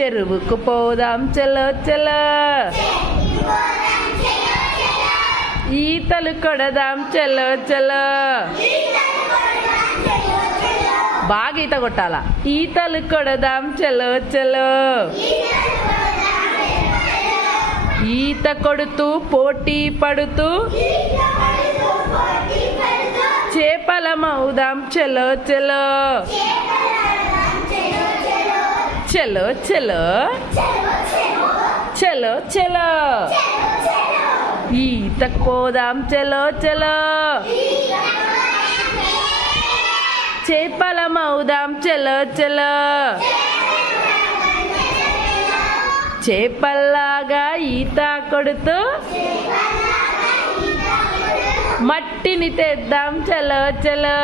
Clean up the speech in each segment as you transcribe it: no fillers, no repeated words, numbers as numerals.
చెరువుకు పోదాం చలో చలో, ఈతలు కొడదాం చలో చలో. బాగా ఈత కొట్టాలా. ఈతలు కొడదాం చలో చలో. ఈత కొడుతూ పోటీ పడుతూ చేపలమవుదాం చలో చలో. చలో చలో చలో చలో. ఈతకు పోదాం చలో చలో. చేపలమవుదాం చలో చలో. చేపల్లాగా ఈత కొడుతూ మట్టిని తెద్దాం చలో చలో.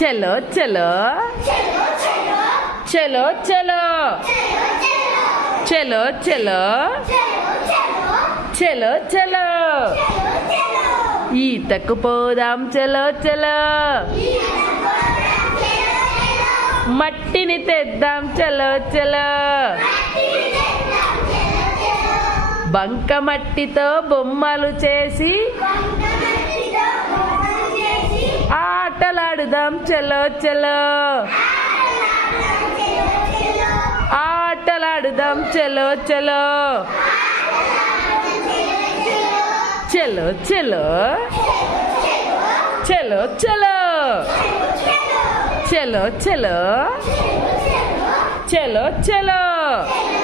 చలో చలో చలో చలో చలో చలో చలో చలో. ఈతకు పోదాం చలో చలో. మట్టిని తెద్దాం చలో చలో. బంక మట్టితో బొమ్మలు చేసి ఆటలాడుదాం చలో చలో. ఆటలాడుదాం చలో చలో. చలో చలో చలో చలో చలో చలో చలో చలో.